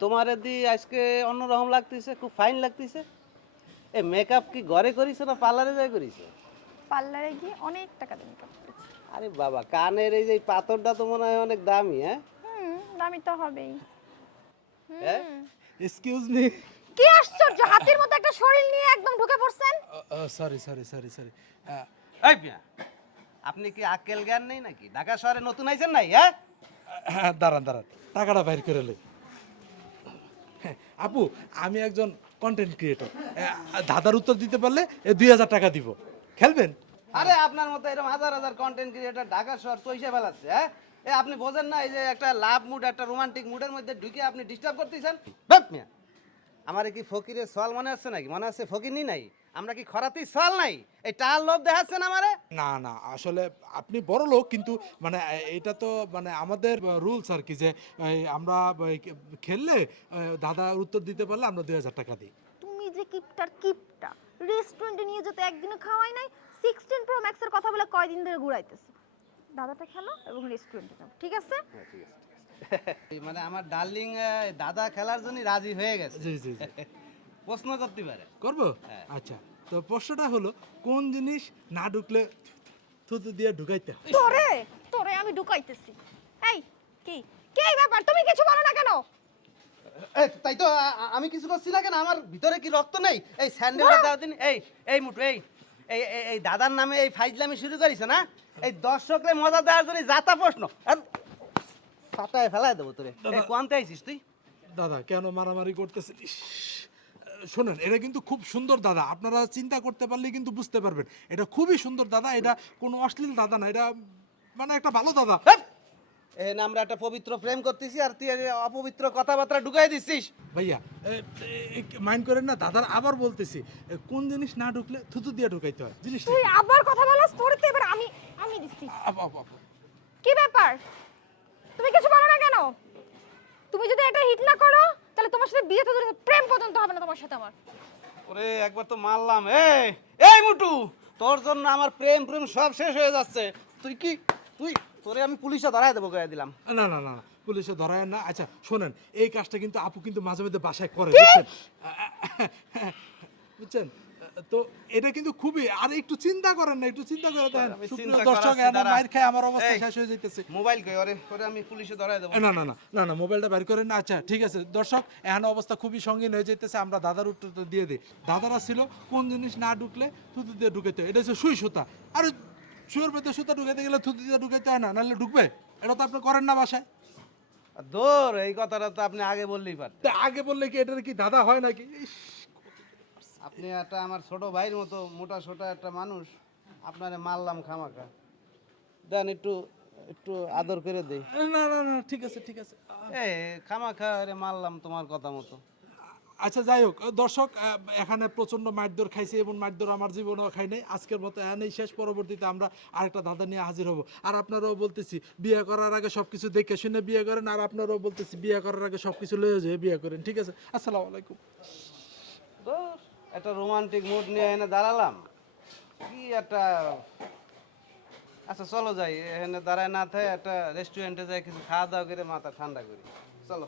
তোমারে দি আজকে অন্যরকম লাগতেছে, খুব ফাইন লাগতেছে। এ মেকআপ কি ঘরে করিছো না পার্লারে যাই করিছো? পার্লারে গিয়ে অনেক টাকা দিয়ে মেকআপ করেছি। আরে বাবা, কানের এই যে পাথরটা তো মনে হয় অনেক দামি, হ্যাঁ? দামি তো হবেই। হ্যাঁ? Excuse me. কি আশ্চর্য, হাতির মতো একটা শরীর নিয়ে একদম ঢুকে পড়ছেন। Sorry sorry sorry sorry. এই মিয়া, আপনি কি আক্কেল জ্ঞান নেই নাকি? ঢাকা শহরে নতুন আইছেন নাই, হ্যাঁ? দাঁড়ান দাঁড়ান, টাকাটা বাইর করে লই। আপু, আমি একজন কন্টেন্ট ক্রিয়েটর। দাদার উত্তর দিতে পারলে 2000 টাকা দিব। খেলবেন? আরে আপনার মতো এরকম হাজার হাজার কন্টেন্ট ক্রিয়েটর ঢাকা শহর চইসে ফেলাচ্ছে, হ্যাঁ? আপনি বোঝেন না এই যে একটা লাভ মুড, একটা রোমান্টিক মুডের মধ্যে ঢুকে আপনি ডিস্টার্ব করতেছেন? বাপ মিয়া, আমার কি ফকিরের সল মনে আছে নাকি? মনে আছে ফকিরনি নাই? আমরা কি খরাতেই সল নাই? এই টাল লোভ দেখাচ্ছেন আমারে? না না, আসলে আপনি বড় লোক, কিন্তু মানে এটা তো মানে আমাদের রুলস আর কি, যে আমরা খেললে দাদার উত্তর দিতে পারলে আমরা 2000 টাকা দিই। তুমি যে কিপটা রেস্টুরেন্টে নিয়ে যেতে একদিনও খাওয়াই নাই, 16 প্রো ম্যাক্সের কথা বলে কয়দিন ধরে ঘুরাইতেছো। দাদাটা খেলো এবং রেস্টুরেন্টে যাও, ঠিক আছে? হ্যাঁ, ঠিক আছে, ঠিক আছে। মানে আমার ডার্লিং দাদা খেলার জন্য রাজি হয়ে গেছে। জি জি জি। প্রশ্ন করতে পারে। করবো? হ্যাঁ। আচ্ছা, তো প্রশ্নটা হলো, কোন জিনিস না ঢুকলে থুতু দিয়ে ঢুকাইতে হয়? তোরে তোরে আমি ঢুকাইতেছি। এই কি কি এই ব্যাপার, তুমি কিছু বলো না কেন? এই তাই তো আমি কিছু করছি না কেন? আমার ভিতরে কি রক্ত নেই? এই স্যান্ডেলটা দাও দিন। এই মুটু, এই এই এই- এই দাদার নামে এই ফাইজলামি শুরু করিস না? এই দর্শকরে মজা দেওয়ার জন্য যাতা প্রশ্ন ফাটায় ফেলায় দেবো তোরে। এই কোয়ান্তে আইছিস তুই? দাদা কেন মারামারি করতেছেন? ইস, শোনেন, এটা কিন্তু খুব সুন্দর দাদা, আপনারা চিন্তা করতে পারলে কিন্তু বুঝতে পারবেন, এটা খুবই সুন্দর দাদা, এটা কোনো অশ্লীল দাদা না, এটা মানে একটা ভালো দাদা। এই আমরা একটা পবিত্র প্রেম করতেছি আর তুই এই অপবিত্র কথাবার্তা ঢুকাই দিচ্ছিস। ভাইয়া মাইন্ড করেন না, দাদার আবার বলতেছি, কোন জিনিস না ঢুকলে থুতু দিয়ে ঢুকাইতে হয় জিনিসটা। তুই আবার কথা বলাস, তোরে তো এবার আমি আমি দিচ্ছি। কি ব্যাপার, তুমি কিছু বলো না কেন? তুমি যদি এটা হিট না করো তাহলে তোমার সাথে বিয়ে তো দূরে, প্রেম পর্যন্ত হবে না তোমার সাথে আমার। ওরে একবার তো মারলাম। এই মুটু, তোর জন্য আমার প্রেম প্রেম সব শেষ হয়ে যাচ্ছে। তুই কি তুই তোরে আমি পুলিশে ধরায় দেবো কয়ে দিলাম। না না না না, পুলিশে ধরায় না। আচ্ছা শোনেন, এই কাজটা কিন্তু আপু কিন্তু মাঝে মধ্যে বাসায় করে, বুঝছেন? বুঝছেন? তো এটা কিন্তু খুবই, আর একটু চিন্তা করেন না, একটু চিন্তা করে দেখেন, আমি সুপ্রিয় চিন্তা দর্শক, করাচ্ছি, এখন দাঁড়া। মাইর খায় আমার অবস্থা এই, শেষ হয়ে যাইতেছে। মোবাইল কই? ওরে ওরে আমি পুলিশে ধরায় দেবো। না না না না না, মোবাইলটা বের করেন না। আচ্ছা ঠিক আছে দর্শক, এখন অবস্থা খুবই সঙ্গীন হয়ে যাইতেছে, আমরা দাদার উত্তরটা দিয়ে দিই। দাদারা ছিল কোন জিনিস না ঢুকলে থুতু দিয়ে ঢুকাইতে হয়, এটা হচ্ছে সুই সুতা। আর সুয়ের ভেতরে সুতা ঢুকাইতে গেলে থুতু দিয়ে ঢুকাইতে হয় না, নাহলে ঢুকবে? এটা তো আপনি করেন না বাসায়। দূর, এই কথাটা তো আপনি আগে বললেই পারতেন। তা আগে বললে কি এটার কি দাদা হয় নাকি? ইস, আপনি একটা আমার ছোট ভাইয়ের মতো মোটা সোটা একটা মানুষ, আপনারে মারলাম খামাখা। দেন একটু একটু আদর করে দেই। না না না, ঠিক আছে ঠিক আছে। খামাখা আরে মারলাম তোমার কথা মতো। আচ্ছা যাই হোক দর্শক, এখানে প্রচন্ড মারধর খাইছে, এবং মারধর আমার জীবনেও খাই নাই। আজকের মতো এখানেই শেষ, পরবর্তীতে আমরা আরেকটা দাদা নিয়ে হাজির হব। আর আপনারাও বলতেছি বিয়ে করার আগে সবকিছু দেখে শুনে বিয়ে করেন, আর আপনারাও বলতেছি বিয়ে করার আগে সবকিছু লয়ে যেয়ে বিয়ে করেন, ঠিক আছে? আসসালামু আলাইকুম। দূর, একটা রোমান্টিক মুড নিয়ে এনে দাঁড়ালাম, কি একটা। আচ্ছা চলো যাই, এখানে দাঁড়ায় না থাকে একটা রেস্টুরেন্টে যাই, কিছু খাওয়া দাওয়া করে মাথা ঠান্ডা করি। চলো।